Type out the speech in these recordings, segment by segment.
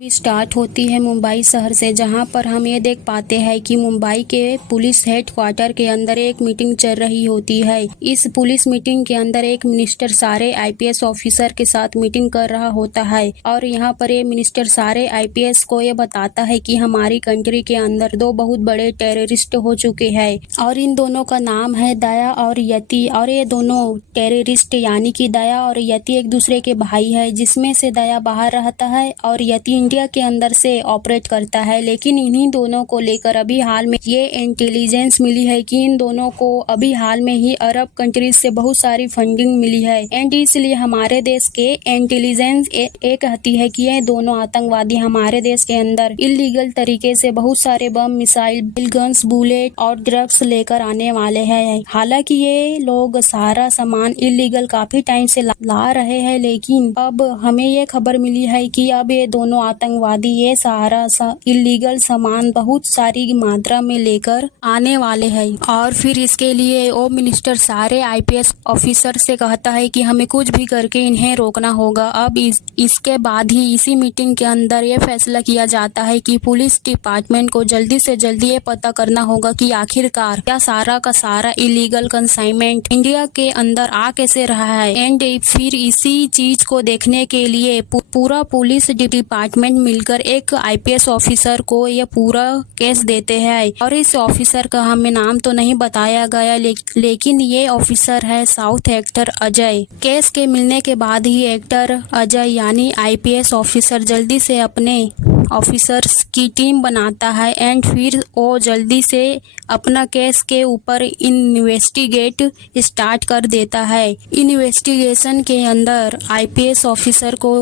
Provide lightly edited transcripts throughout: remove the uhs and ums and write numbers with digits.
भी स्टार्ट होती है मुंबई शहर से, जहां पर हम ये देख पाते हैं कि मुंबई के पुलिस हेडक्वार्टर के अंदर एक मीटिंग चल रही होती है। इस पुलिस मीटिंग के अंदर एक मिनिस्टर सारे आईपीएस ऑफिसर के साथ मीटिंग कर रहा होता है और यहाँ पर ये मिनिस्टर सारे आईपीएस को ये बताता है कि हमारी कंट्री के अंदर दो बहुत बड़े टेररिस्ट हो चुके हैं और इन दोनों का नाम है दया और यति। और ये दोनों टेररिस्ट यानी कि दया और यति एक दूसरे के भाई है, जिसमें से दया बाहर रहता है और यति इंडिया के अंदर से ऑपरेट करता है। लेकिन इन्हीं दोनों को लेकर अभी हाल में ये इंटेलिजेंस मिली है कि इन दोनों को अभी हाल में ही अरब कंट्रीज से बहुत सारी फंडिंग मिली है एंड इसलिए हमारे देश के इंटेलिजेंस ये कहती है कि ये दोनों आतंकवादी हमारे देश के अंदर इलीगल तरीके से बहुत सारे बम, मिसाइल, गन्स, बुलेट और ड्रग्स लेकर आने वाले हैं। हालांकि ये लोग सारा सामान इलीगल काफी टाइम से ला रहे हैं, लेकिन अब हमें ये खबर मिली है कि अब ये दोनों आतंकवादी ये सारा इलीगल सामान बहुत सारी मात्रा में लेकर आने वाले हैं। और फिर इसके लिए वो मिनिस्टर सारे आईपीएस ऑफिसर से कहता है कि हमें कुछ भी करके इन्हें रोकना होगा। अब इसके बाद ही इसी मीटिंग के अंदर ये फैसला किया जाता है कि पुलिस डिपार्टमेंट को जल्दी से जल्दी ये पता करना होगा कि आखिरकार क्या सारा का सारा इलीगल कंसाइनमेंट इंडिया के अंदर आ कैसे रहा है। एंड फिर इसी चीज को देखने के लिए पूरा पुलिस डिपार्टमेंट मिलकर एक आईपीएस ऑफिसर को यह पूरा केस देते हैं और इस ऑफिसर का हमें नाम तो नहीं बताया गया, लेकिन ये ऑफिसर है साउथ एक्टर अजय। केस के मिलने के बाद ही एक्टर अजय यानी आईपीएस ऑफिसर जल्दी से अपने ऑफिसर्स की टीम बनाता है एंड फिर वो जल्दी से अपना केस के ऊपर इन्वेस्टिगेट स्टार्ट कर देता है। इन्वेस्टिगेशन के अंदर आईपीएस ऑफिसर को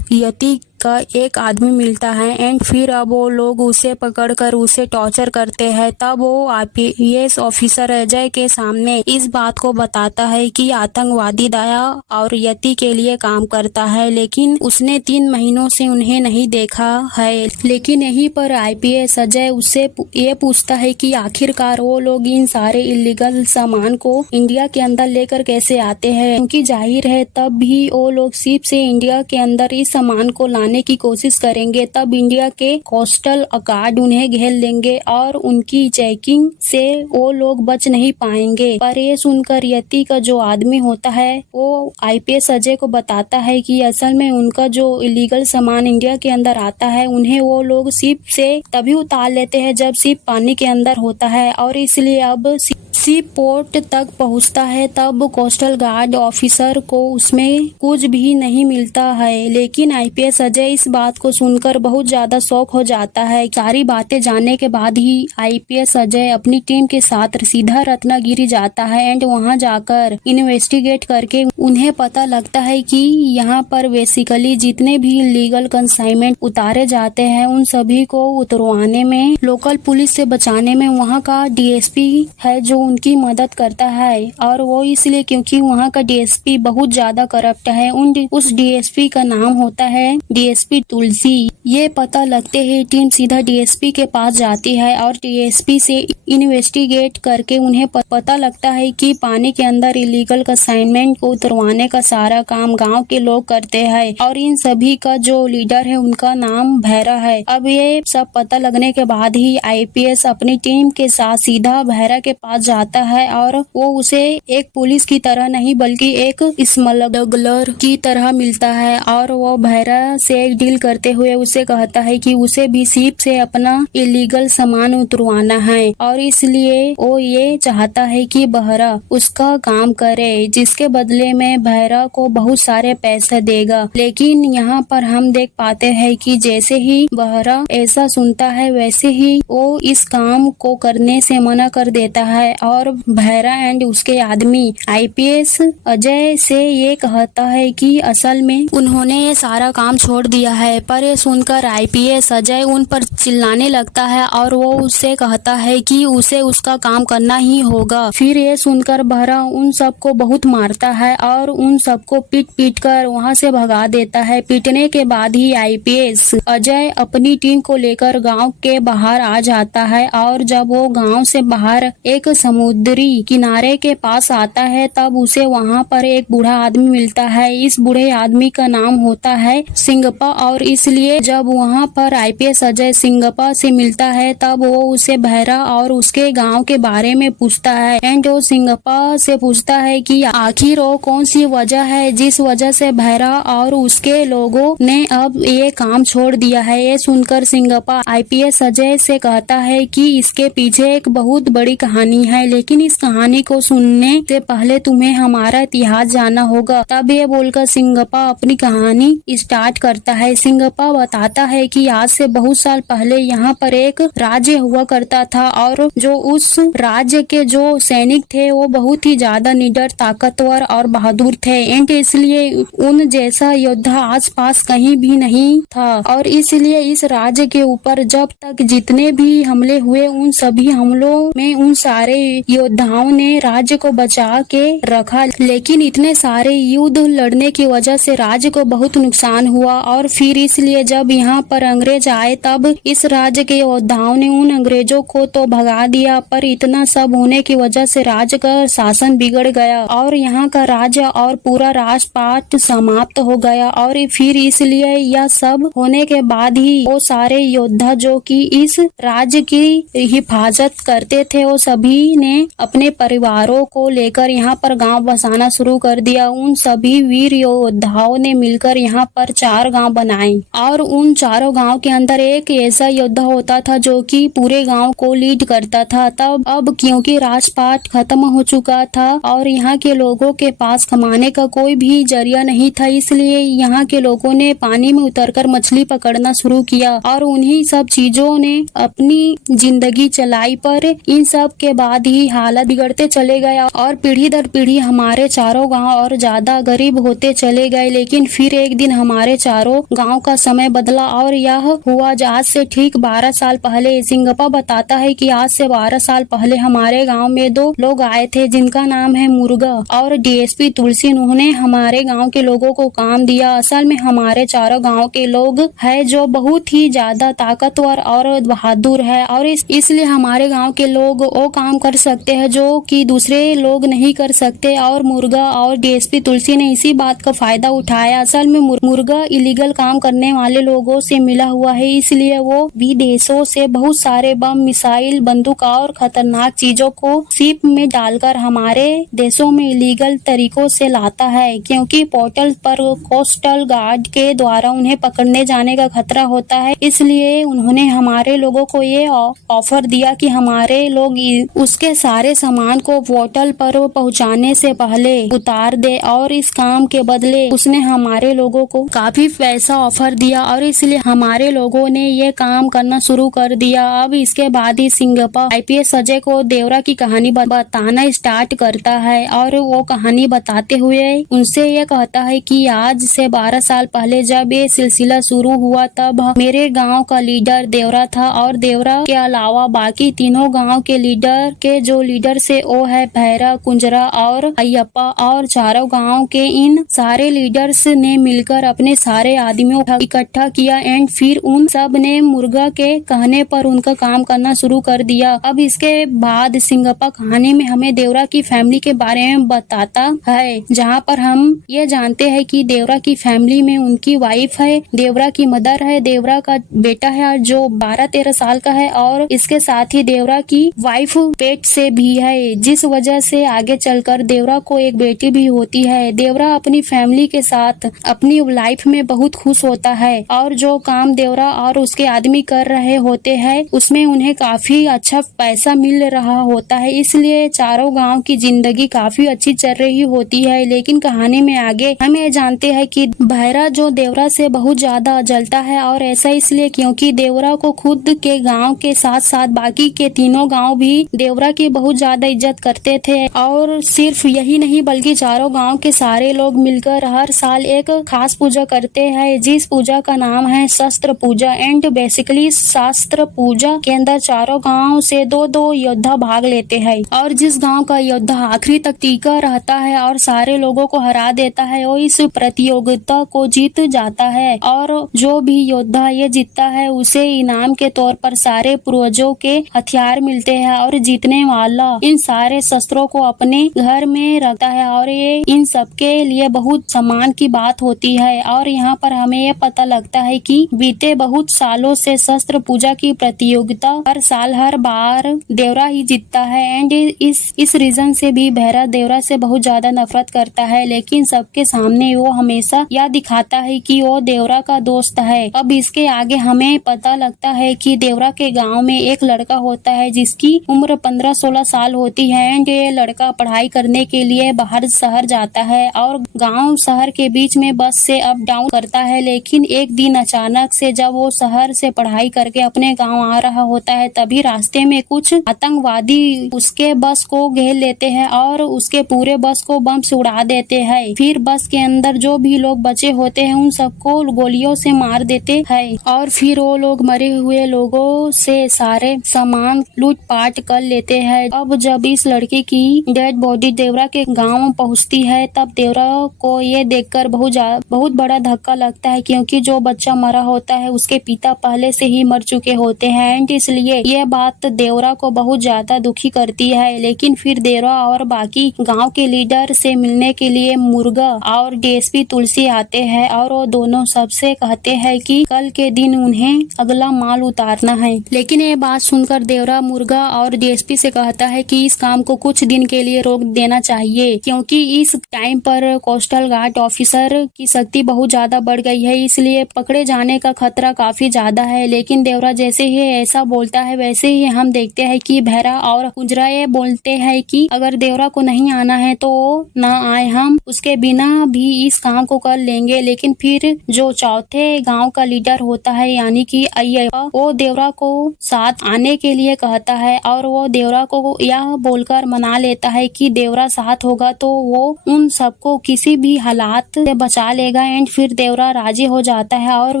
यति का एक आदमी मिलता है एंड फिर अब वो लोग उसे पकड़कर उसे टॉर्चर करते हैं। तब वो आईपीएस ऑफिसर अजय के सामने इस बात को बताता है कि आतंकवादी दया और यति के लिए काम करता है, लेकिन उसने 3 महीनों से उन्हें नहीं देखा है। लेकिन यहीं पर आईपीएस अजय उससे ये पूछता है कि आखिरकार वो लोग इन सारे इलीगल सामान को इंडिया के अंदर लेकर कैसे आते हैं, क्योंकि जाहिर है तब भी वो लोग शिप से इंडिया के अंदर इस सामान को लाने की कोशिश करेंगे, तब इंडिया के कोस्टल गार्ड उन्हें घेर लेंगे और उनकी चेकिंग से वो लोग बच नहीं पाएंगे। पर ये सुनकर यति का जो आदमी होता है वो आईपीएस अजय को बताता है कि असल में उनका जो इलीगल सामान इंडिया के अंदर आता है उन्हें वो लोग शिप से तभी उतार लेते हैं जब शिप पानी के अंदर होता है और इसलिए अब शिप पोर्ट तक पहुंचता है तब कोस्टल गार्ड ऑफिसर को उसमें कुछ भी नहीं मिलता है। लेकिन आईपीएस अजय इस बात को सुनकर बहुत ज्यादा शॉक हो जाता है। सारी बातें जानने के बाद ही आईपीएस अजय अपनी टीम के साथ सीधा रत्नागिरी जाता है एंड वहां जाकर इन्वेस्टिगेट करके उन्हें पता लगता है कि यहाँ पर बेसिकली जितने भी लीगल कंसाइनमेंट उतारे जाते हैं उन सभी को उतरवाने में, लोकल पुलिस से बचाने में वहाँ का डीएसपी है जो उनकी मदद करता है। और वो इसलिए क्योंकि वहाँ का डीएसपी बहुत ज्यादा करप्ट है। उस डीएसपी का नाम होता है डीएसपी तुलसी। ये पता लगते ही टीम सीधा डीएसपी के पास जाती है और डीएसपी से इन्वेस्टिगेट करके उन्हें पता लगता है कि पानी के अंदर इलीगल कंसाइनमेंट को उतरवाने का सारा काम गांव के लोग करते हैं और इन सभी का जो लीडर है उनका नाम भैरा है। अब ये सब पता लगने के बाद ही आईपीएस अपनी टीम के साथ सीधा भैरा के पास जाता है और वो उसे एक पुलिस की तरह नहीं बल्कि एक स्मगलर की तरह मिलता है और वो भैरा से एक डील करते हुए उसे कहता है कि उसे भी शिप से अपना इलीगल सामान उतरवाना है और इसलिए वो ये चाहता है कि बहरा उसका काम करे, जिसके बदले में भैरा को बहुत सारे पैसे देगा। लेकिन यहाँ पर हम देख पाते हैं कि जैसे ही बहरा ऐसा सुनता है वैसे ही वो इस काम को करने से मना कर देता है और भैरा एंड उसके आदमी आईपीएस अजय से ये कहता है कि असल में उन्होंने ये सारा काम छोड़ दिया है। पर ये सुनकर आईपीएस अजय उन पर चिल्लाने लगता है और वो उससे कहता है कि उसे उसका काम करना ही होगा। फिर ये सुनकर बहरा उन सबको बहुत मारता है और उन सबको पीट कर वहाँ से भगा देता है। पीटने के बाद ही आईपीएस अजय अपनी टीम को लेकर गांव के बाहर आ जाता है और जब वो गांव से बाहर एक समुद्री किनारे के पास आता है तब उसे वहाँ पर एक बूढ़ा आदमी मिलता है। इस बूढ़े आदमी का नाम होता है सिंह सिंगप्पा, और इसलिए जब वहाँ पर आईपीएस अजय सिंगप्पा से मिलता है तब वो उसे भैरा और उसके गांव के बारे में पूछता है। एंड वो सिंगप्पा से पूछता है कि आखिर वो कौन सी वजह है जिस वजह से भैरा और उसके लोगों ने अब ये काम छोड़ दिया है। ये सुनकर सिंगप्पा आईपीएस अजय से कहता है कि इसके पीछे एक बहुत बड़ी कहानी है, लेकिन इस कहानी को सुनने से पहले तुम्हें हमारा इतिहास जानना होगा। तब ये बोलकर सिंगप्पा अपनी कहानी स्टार्ट करता है। सिंगप्पा बताता है कि आज से बहुत साल पहले यहाँ पर एक राज्य हुआ करता था और जो उस राज्य के जो सैनिक थे वो बहुत ही ज्यादा निडर, ताकतवर और बहादुर थे। एंड इसलिए उन जैसा योद्धा आस पास कहीं भी नहीं था और इसलिए इस राज्य के ऊपर जब तक जितने भी हमले हुए उन सभी हमलों में उन सारे योद्धाओं ने राज्य को बचा के रखा। लेकिन इतने सारे युद्ध लड़ने की वजह से राज्य को बहुत नुकसान हुआ और फिर इसलिए जब यहाँ पर अंग्रेज आए तब इस राज्य के योद्धाओं ने उन अंग्रेजों को तो भगा दिया, पर इतना सब होने की वजह से राज्य का शासन बिगड़ गया और यहाँ का राज्य और पूरा राजपाट समाप्त हो गया। और फिर इसलिए यह सब होने के बाद ही वो सारे योद्धा जो कि इस राज्य की हिफाजत करते थे वो सभी ने अपने परिवारों को लेकर यहाँ पर गांव बसाना शुरू कर दिया। उन सभी वीर योद्धाओं ने मिलकर यहाँ पर 4 गांव बनाए और उन चारों गांव के अंदर एक ऐसा योद्धा होता था जो कि पूरे गांव को लीड करता था। तब अब क्योंकि राजपाट खत्म हो चुका था और यहाँ के लोगों के पास कमाने का कोई भी जरिया नहीं था, इसलिए यहाँ के लोगों ने पानी में उतरकर मछली पकड़ना शुरू किया और उन्हीं सब चीजों ने अपनी जिंदगी चलाई। पर इन सब के बाद ही हालत बिगड़ते चले गया और पीढ़ी दर पीढ़ी हमारे चारों गांव और ज्यादा गरीब होते चले गए। लेकिन फिर एक दिन हमारे चारों गांव का समय बदला और यह हुआ आज से ठीक 12 साल पहले। सिंगप्पा बताता है कि आज से 12 साल पहले हमारे गांव में 2 लोग आए थे जिनका नाम है मुर्गा और डीएसपी तुलसी। उन्होंने हमारे गांव के लोगों को काम दिया। असल में हमारे चारों गांव के लोग हैं जो बहुत ही ज्यादा ताकतवर और बहादुर है और इसलिए हमारे गांव के लोग वो काम कर सकते हैं जो कि दूसरे लोग नहीं कर सकते। और मुर्गा और डीएसपी तुलसी ने इसी बात का फायदा उठाया। असल में मुर्गा इलीगल काम करने वाले लोगों से मिला हुआ है, इसलिए वो विदेशों से बहुत सारे बम, मिसाइल, बंदूक और खतरनाक चीजों को शिप में डालकर हमारे देशों में इलीगल तरीकों से लाता है, क्योंकि पोर्टल पर कोस्टल गार्ड के द्वारा उन्हें पकड़ने जाने का खतरा होता है। इसलिए उन्होंने हमारे लोगों को ये ऑफर दिया कि हमारे लोग उसके सारे सामान को पोर्टल पर पहुंचाने से पहले उतार दे और इस काम के बदले उसने हमारे लोगों को काफी पैसा ऑफर दिया और इसलिए हमारे लोगों ने ये काम करना शुरू कर दिया। अब इसके बाद ही सिंगप्पा आईपीएस अजय को देवरा की कहानी बताना स्टार्ट करता है और वो कहानी बताते हुए उनसे ये कहता है कि आज से 12 साल पहले जब ये सिलसिला शुरू हुआ तब मेरे गांव का लीडर देवरा था और देवरा के अलावा बाकी तीनों गांव के लीडर के जो लीडर से वो है भैरा, कुंजरा और अयप्पा और चारों गांव के इन सारे लीडर्स ने मिलकर अपने सारे आदमियों को इकट्ठा किया एंड फिर उन सब ने मुर्गा के कहने पर उनका काम करना शुरू कर दिया। अब इसके बाद सिंगप्पा कहानी में हमें देवरा की फैमिली के बारे में बताता है, जहाँ पर हम ये जानते हैं कि देवरा की फैमिली में उनकी वाइफ है, देवरा की मदर है, देवरा का बेटा है जो 12-13 साल का है और इसके साथ ही देवरा की वाइफ पेट से भी है, जिस वजह से आगे चलकर देवरा को एक बेटी भी होती है। देवरा अपनी फैमिली के साथ अपनी लाइफ में बहुत खुश होता है और जो काम देवरा और उसके आदमी कर रहे होते हैं उसमें उन्हें काफी अच्छा पैसा मिल रहा होता है, इसलिए चारों गांव की जिंदगी काफी अच्छी चल रही होती है। लेकिन कहानी में आगे हम ये जानते हैं कि भैरा जो देवरा से बहुत ज्यादा जलता है और ऐसा इसलिए क्योंकि देवरा को खुद के गांव के साथ साथ बाकी के तीनों गांव भी देवरा की बहुत ज्यादा इज्जत करते थे और सिर्फ यही नहीं बल्कि चारों गांव के सारे लोग मिलकर हर साल एक खास पूजा करते हैं जिस पूजा का नाम है शस्त्र पूजा। एंड बेसिकली शस्त्र पूजा के अंदर चारों गांव से 2-2 योद्धा भाग लेते हैं और जिस गांव का योद्धा आखिरी तक टीका रहता है और सारे लोगों को हरा देता है वो इस प्रतियोगिता को जीत जाता है और जो भी योद्धा ये जीतता है उसे इनाम के तौर पर सारे पूर्वजों के हथियार मिलते हैं और जीतने वाला इन सारे शस्त्रों को अपने घर में रखता है और ये इन सबके लिए बहुत सम्मान की बात होती है। और यहाँ पर हमें यह पता लगता है कि बीते बहुत सालों से शस्त्र पूजा की प्रतियोगिता हर साल हर बार देवरा ही जीतता है। एंड इस रीजन से भी भैरा देवरा से बहुत ज्यादा नफरत करता है, लेकिन सबके सामने वो हमेशा यह दिखाता है कि वो देवरा का दोस्त है। अब इसके आगे हमें पता लगता है कि देवरा के गांव में एक लड़का होता है जिसकी उम्र 15-16 साल होती है। एंड ये लड़का पढ़ाई करने के लिए बाहर शहर जाता है और गांव शहर के बीच में बस से अप डाउन करता है। लेकिन एक दिन अचानक से जब वो शहर से पढ़ाई करके अपने गांव आ रहा होता है, तभी रास्ते में कुछ आतंकवादी उसके बस को घेर लेते हैं और उसके पूरे बस को बम से उड़ा देते हैं। फिर बस के अंदर जो भी लोग बचे होते हैं उन सबको गोलियों से मार देते हैं और फिर वो लोग मरे हुए लोगों से सारे सामान लूट पाट कर लेते हैं। अब जब इस लड़के की डेड बॉडी देवरा के गांव पहुंचती है, तब देवरा को ये देखकर बहुत बड़ा धक्का लगता है, क्योंकि जो बच्चा मरा होता है उसके पिता पहले से ही मर चुके होते हैं। एंड इसलिए ये बात देवरा को बहुत ज्यादा दुखी करती है। लेकिन फिर देवरा और बाकी गांव के लीडर से मिलने के लिए मुर्गा और डीएसपी तुलसी आते हैं और वो दोनों सबसे कहते हैं कि कल के दिन उन्हें अगला माल उतारना है। लेकिन ये बात सुनकर देवरा मुर्गा और डीएसपी से कहता है कि इस काम को कुछ दिन के लिए रोक देना चाहिए, क्योंकि इस टाइम पर कोस्टल गार्ड ऑफिसर की शक्ति बहुत ज्यादा बढ़ गई है, इसलिए पकड़े जाने का खतरा काफी ज्यादा है। लेकिन देवरा जैसे ही ऐसा बोलता है वैसे ही हम देखते हैं कि भैरा और कुंजरा ये बोलते हैं कि अगर देवरा को नहीं आना है तो ना आए, हम उसके बिना भी इस काम को कर लेंगे। लेकिन फिर जो चौथे गांव का लीडर होता है यानी कि अय्यप्पा, वो देवरा को साथ आने के लिए कहता है और वो देवरा को यह बोलकर मना लेता है कि देवरा साथ होगा तो वो उन सबको किसी भी हालात से बचा लेगा। एंड फिर देवरा राजी हो जाता है और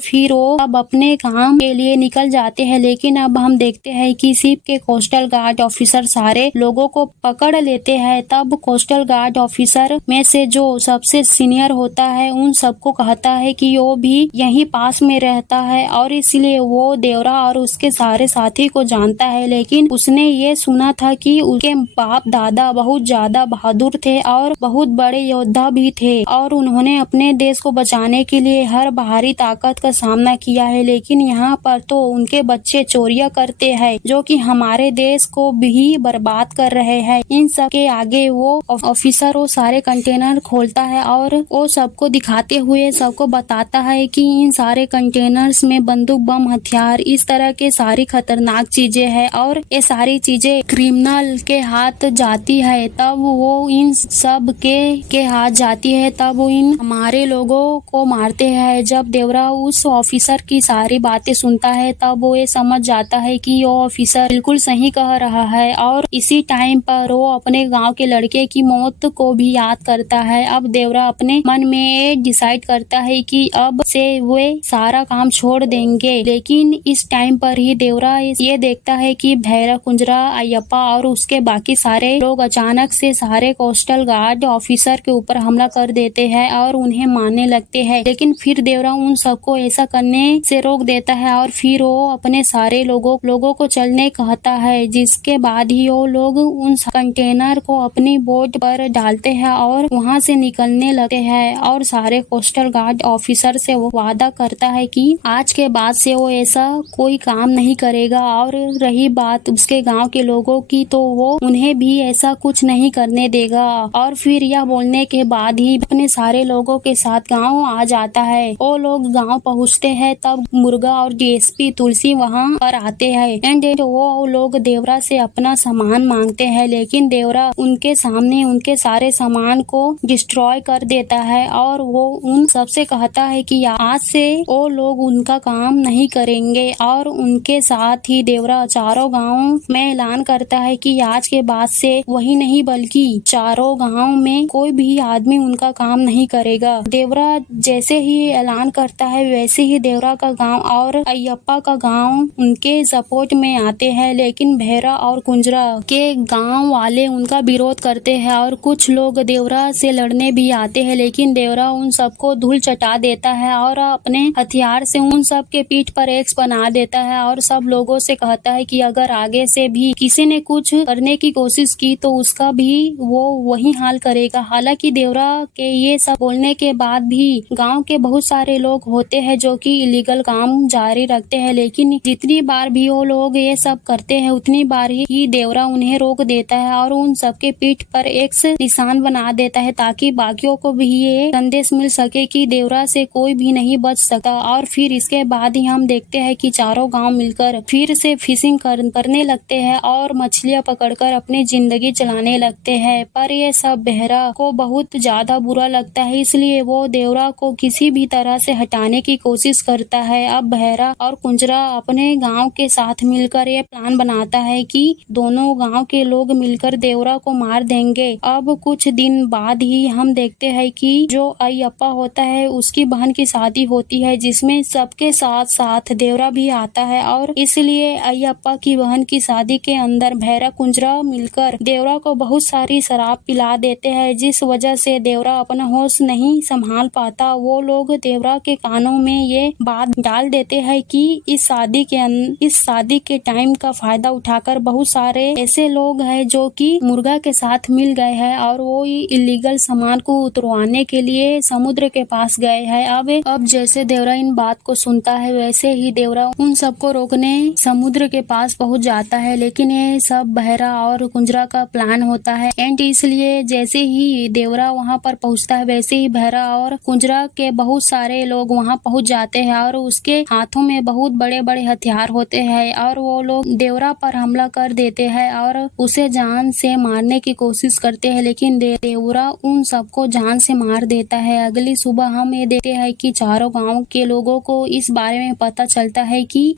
फिर वो अब अपने काम के लिए निकल जाते हैं। लेकिन अब हम देखते हैं कि शिप के कोस्टल गार्ड ऑफिसर सारे लोगों को पकड़ लेते हैं। तब कोस्टल गार्ड ऑफिसर में से जो सबसे सीनियर होता है उन सबको कहता है कि वो भी यहीं पास में रहता है और इसलिए वो देवरा और उसके सारे साथी को जानता है। लेकिन उसने ये सुना था कि उसके बाप दादा बहुत ज्यादा बहादुर थे और बहुत बड़े योद्धा भी थे और उन्होंने अपने देश को बचाने के लिए हर बाहरी ताकत का सामना किया है। लेकिन यहाँ पर तो उनके बच्चे चोरियां करते हैं जो कि हमारे देश को भी बर्बाद कर रहे हैं। इन सब के आगे वो ऑफिसर वो सारे कंटेनर खोलता है और वो सबको दिखाते हुए सबको बताता है कि इन सारे कंटेनर्स में बंदूक, बम, हथियार, इस तरह के सारी खतरनाक चीजें हैं और ये सारी चीजें क्रिमिनल के हाथ जाती है। तब वो इन सब के हाथ जाती है, तब वो इन हमारे लोगों को मारते हैं। जब देवरा उस ऑफिसर की सारी बातें सुनता है तब वो ये समझ जाता है कि वो ऑफिसर बिल्कुल सही कह रहा है और इसी टाइम पर वो अपने गांव के लड़के की मौत को भी याद करता है। अब देवरा अपने मन में डिसाइड करता है कि अब से वे सारा काम छोड़ देंगे। लेकिन इस टाइम पर ही देवरा ये देखता है कि भैरा, कुंजरा, अय्यप्पा और उसके बाकी सारे लोग अचानक से सारे कोस्टल गार्ड ऑफिसर के ऊपर हमला कर देते हैं और उन्हें मारने लगते हैं। लेकिन फिर देवरा उन सबको ऐसा करने से रोक देता है और फिर वो अपने सारे लोगों को चलने कहता है, जिसके बाद ही वो लोग उन कंटेनर को अपनी बोट पर डालते हैं और वहां से निकलने लगते हैं। और सारे कोस्टल गार्ड ऑफिसर से वो वादा करता है कि आज के बाद से वो ऐसा कोई काम नहीं करेगा। और रही बात उसके गांव के लोगों की, तो वो उन्हें भी ऐसा कुछ नहीं करने देगा। और फिर यह बोलने के बाद ही अपने सारे लोगों के साथ गांव आ जाता है। वो लोग गांव पहुंचते हैं तब मुर्गा और डीएसपी तुलसी वहां पर आते हैं। एंड वो लोग देवरा से अपना सामान मांगते हैं, लेकिन देवरा उनके सामने उनके सारे सामान को डिस्ट्रॉय कर देता है और वो उन सबसे कहता है कि आज से वो लोग उनका काम नहीं करेंगे। और उनके साथ ही देवरा चारों गाँव में ऐलान करता है कि आज के बाद से वही नहीं बल्कि चारों गाँव में कोई भी आदमी उनका काम नहीं करेगा। देवरा जैसे ही ऐलान करता है वैसे ही देवरा का गांव और अय्यप्पा का गांव उनके सपोर्ट में आते हैं। लेकिन भैरा और कुंजरा के गांव वाले उनका विरोध करते हैं और कुछ लोग देवरा से लड़ने भी आते हैं। लेकिन देवरा उन सबको धूल चटा देता है और अपने हथियार से उन सब के पीठ पर एक्स बना देता है और सब लोगों से कहता है कि अगर आगे से भी किसी ने कुछ करने की कोशिश की तो उसका भी वो वही हाल करेगा। हालांकि देवरा के ये सब बोलने के बाद भी गांव के बहुत सारे लोग होते हैं जो कि इलीगल काम जारी रखते हैं, लेकिन जितनी बार भी वो लोग ये सब करते हैं उतनी बार ही देवरा उन्हें रोक देता है और उन सबके पीठ पर एक निशान बना देता है ताकि बाकियों को भी ये संदेश मिल सके कि देवरा से कोई भी नहीं बच सकता। और फिर इसके बाद ही हम देखते हैं कि चारों गांव मिलकर फिर से फिशिंग करने लगते हैं और मछलियां पकड़कर अपनी जिंदगी चलाने लगते हैं। पर ये सब बहरा को बहुत ज्यादा बुरा लगता है, इसलिए वो देवरा को किसी भी तरह से हटाने की कोशिश करता है। अब बहरा और कुंजरा अपने गांव के साथ मिलकर ये प्लान बनाता है कि दोनों गांव के लोग मिलकर देवरा को मार देंगे। अब कुछ दिन बाद ही हम देखते हैं कि जो अयप्पा होता है उसकी बहन की शादी होती है, जिसमें सबके साथ साथ देवरा भी आता है। और इसलिए अयप्पा की बहन की शादी के अंदर बहरा कुंजरा मिलकर देवरा को बहुत सारी शराब पिला देते हैं, जिस वजह से देवरा अपना होश नहीं संभाल पाता। वो लोग देवरा के कानों में ये बात डाल देते हैं कि इस शादी के टाइम का फायदा उठाकर बहुत सारे ऐसे लोग हैं जो कि मुर्गा के साथ मिल गए हैं और वो इलीगल सामान को उतरवाने के लिए समुद्र के पास गए हैं। अब जैसे देवरा इन बात को सुनता है वैसे ही देवरा उन सबको रोकने समुद्र के पास पहुंच जाता है, लेकिन ये सब बहरा और कुंजरा का प्लान होता है। एंड इसलिए जैसे ही देवरा वहां पर पहुंचता है वैसे ही बहरा और कुंजरा के बहुत सारे लोग वहां पहुंच जाते हैं और उसके हाथों में बहुत बड़े बड़े हथियार होते हैं और वो लोग देवरा पर हमला कर देते हैं और उसे जान से मारने की कोशिश करते हैं, लेकिन देवरा उन सबको जान से मार देता है। अगली सुबह हम ये देखते हैं कि चारों गांव के लोगों को इस बारे में पता चलता है कि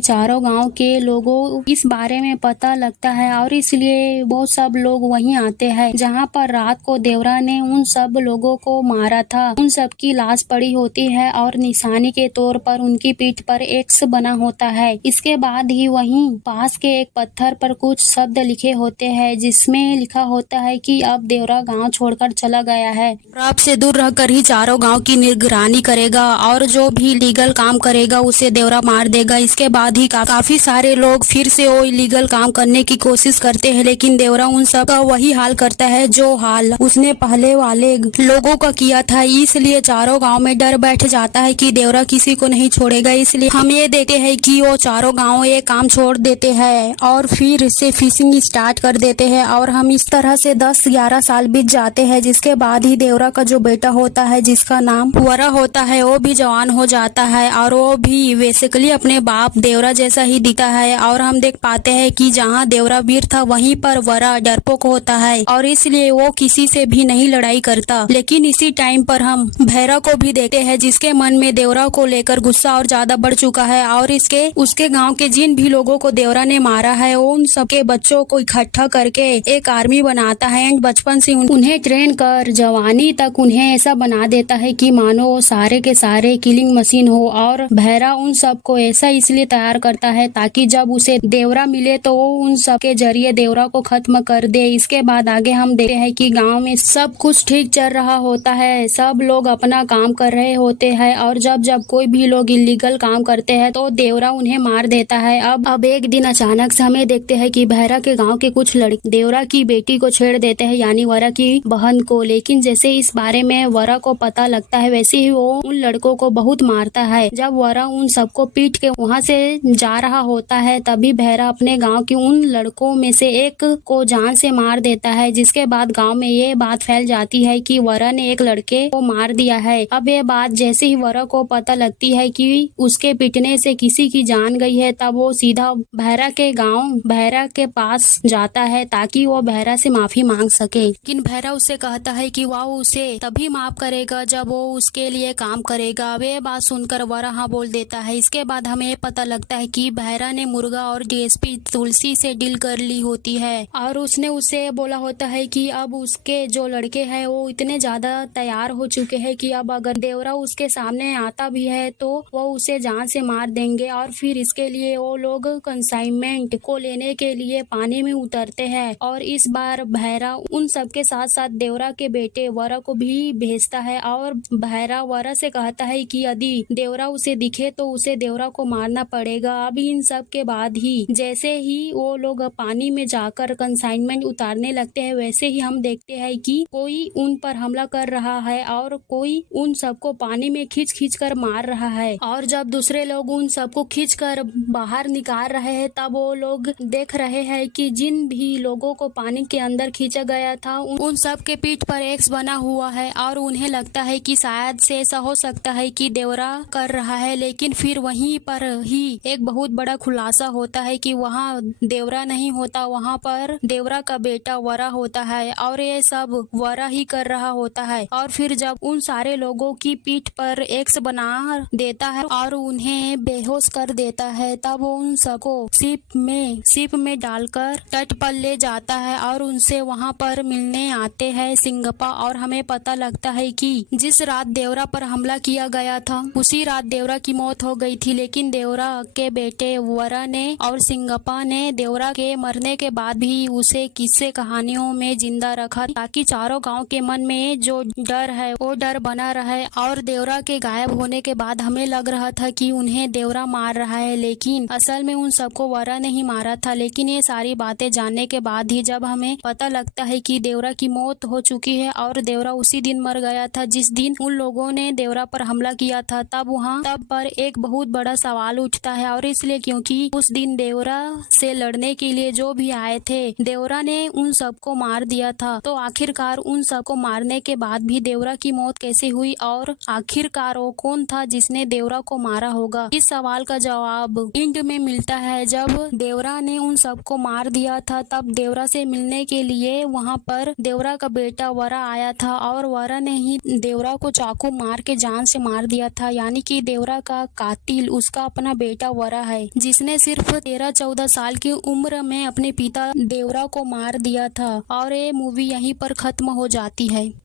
चारों गांव के लोगों इस बारे में पता लगता है और इसलिए बहुत सब लोग वहीं आते हैं जहां पर रात को देवरा ने उन सब लोगों को मारा था। उन सब की लाश पड़ी होती है और निशानी के तौर पर उनकी पीठ पर एक्स बना होता है। इसके बाद ही वहीं पास के एक पत्थर पर कुछ शब्द लिखे होते हैं, जिसमें लिखा होता है कि अब देवरा गांव छोड़कर चला गया है। अब से दूर रहकर ही चारों गांव की निगरानी करेगा और जो भी लीगल काम करेगा उसे देवरा मार देगा। इसके बाद ही काफी सारे लोग फिर से वो इलीगल काम करने की कोशिश करते हैं, लेकिन देवरा उन सब का वही हाल करता है जो हाल उसने पहले वाले लोगों का किया था। इसलिए चारों गांव में डर बैठ जाता है कि देवरा किसी को नहीं छोड़ेगा। इसलिए हम ये देखते हैं कि वो चारों गांव ये काम छोड़ देते हैं और फिर से फिशिंग स्टार्ट कर देते हैं और हम इस तरह से 10-11 साल बीत जाते हैं। जिसके बाद ही देवरा का जो बेटा होता है जिसका नाम वरा होता है वो भी जवान हो जाता है और वो भी बेसिकली अपने बाप देवरा जैसा ही दिखता है। और हम देख पाते हैं कि जहाँ देवरा वीर था वहीं पर वरा डरपोक होता है और इसलिए वो किसी से भी नहीं लड़ाई करता। लेकिन इसी टाइम पर हम भैरा को भी देखते हैं जिसके मन में देवरा को लेकर गुस्सा और ज्यादा बढ़ चुका है और उसके गांव के जिन भी लोगों को देवरा ने मारा है उन सबके बच्चों को इकट्ठा करके एक आर्मी बनाता है एंड बचपन से उन्हें ट्रेन कर जवानी तक उन्हें ऐसा बना देता है कि मानो वो सारे के सारे किलिंग मशीन हो। और भैरा उन सबको ऐसा इसलिए तैयार करता है ताकि जब उसे देवरा मिले तो वो उन सब के जरिए देवरा को खत्म कर दे। इसके बाद आगे हम देखते हैं कि गांव में सब कुछ ठीक चल रहा होता है, सब लोग अपना काम कर रहे होते हैं और जब कोई भी लोग इलीगल काम करते हैं तो देवरा उन्हें मार देता है। अब एक दिन अचानक से हमें देखते हैं कि भैरा के गांव के कुछ लड़के देवरा की बेटी को छेड़ देते हैं, यानी वरा की बहन को। लेकिन जैसे इस बारे में वरा को पता लगता है वैसे ही वो उन लड़कों को बहुत मारता है। जब वरा उन सबको पीट के वहाँ से जा रहा होता है तभी भैरा अपने गाँव के उन लड़कों में से एक को जान से मार देता है। जिसके बाद गाँव में ये बात फैल जाती है कि वरा ने एक लड़के को मार दिया है। अब ये बात जैसे ही वरा को पता लगती है कि उसके पिटने से किसी की जान गई है तब वो सीधा भैरा के गांव भैरा के पास जाता है ताकि वो भैरा से माफी मांग सके। लेकिन भैरा उससे कहता है कि वह उसे तभी माफ करेगा जब वो उसके लिए काम करेगा। वे बात सुनकर वरा हाँ बोल देता है। इसके बाद हमें पता लगता है कि भैरा ने मुर्गा और डीएसपी तुलसी से डील कर ली होती है और उसने उसे बोला होता है कि अब उसके जो लड़के हैं वो इतने ज्यादा तैयार हो चुके हैं कि अब अगर देवरा उसके सामने आता भी है तो वो उसे जान से मार देंगे। और फिर इसके लिए वो लोग कंसाइनमेंट को लेने के लिए पानी में उतरते हैं और इस बार भैरा उन सबके साथ साथ देवरा के बेटे वरा को भी भेजता है और भैरा वरा से कहता है कि यदि देवरा उसे दिखे तो उसे देवरा को मारना पड़ेगा। अभी इन सब के बाद ही जैसे ही वो लोग पानी में जाकर कंसाइनमेंट उतारने लगते हैं वैसे ही हम देखते हैं कि कोई उन पर हमला कर रहा है और कोई उन सबको पानी में खींच खींच कर मार रहा है। और जब दूसरे लोग उन सबको खींच कर बाहर निकाल रहे हैं तब वो लोग देख रहे हैं कि जिन भी लोगों को पानी के अंदर खींचा गया था उन सब के पीठ पर एक्स बना हुआ है और उन्हें लगता है कि शायद से ऐसा हो सकता है कि देवरा कर रहा है। लेकिन फिर वहीं पर ही एक बहुत बड़ा खुलासा होता है कि वहाँ देवरा नहीं होता, वहाँ पर देवरा का बेटा वरा होता है और ये सब वरा ही कर रहा होता है। और फिर जब उन सारे लोगों की पीठ पर एक्स बना देता है और उन्हें बेहोश कर देता है तब उन सबको शिप में डालकर तट पर ले जाता है और उनसे वहाँ पर मिलने आते हैं सिंगप्पा। और हमें पता लगता है कि जिस रात देवरा पर हमला किया गया था उसी रात देवरा की मौत हो गई थी, लेकिन देवरा के बेटे वरा ने और सिंगप्पा ने देवरा के मरने के बाद भी उसे किस्से कहानियों में जिंदा रखा ताकि चारों गांव के मन में जो डर है वो डर बना रहे। और देवरा के गायब होने के बाद हमें लग रहा था कि उन्हें देवरा मार रहा है, लेकिन असल में उन सबको वरा नहीं मारा था। लेकिन ये सारी बातें जानने के बाद ही जब हमें पता लगता है कि देवरा की मौत हो चुकी है और देवरा उसी दिन मर गया था जिस दिन उन लोगों ने देवरा पर हमला किया था, तब पर एक बहुत बड़ा सवाल उठता है। और इसलिए क्योंकि उस दिन देवरा से लड़ने के लिए जो भी आए थे देवरा ने उन सबको मार दिया था, तो आखिरकार उन सबको मारने के बाद भी देवरा की मौत कैसे हुई और आखिरकार वो कौन था जिसने देवरा को मारा होगा? इस सवाल का जवाब एंड में मिलता है। जब देवरा ने उन सबको मार दिया था तब देवरा से मिलने के लिए वहाँ पर देवरा का बेटा वरा आया था और वरा ने ही देवरा को चाकू मार के जान से मार दिया था। यानी कि देवरा का कातिल उसका अपना बेटा वरा है जिसने सिर्फ 13-14 साल की उम्र में अपने पिता देवरा को मार दिया था। और ये मूवी यहीं पर खत्म हो जाती है।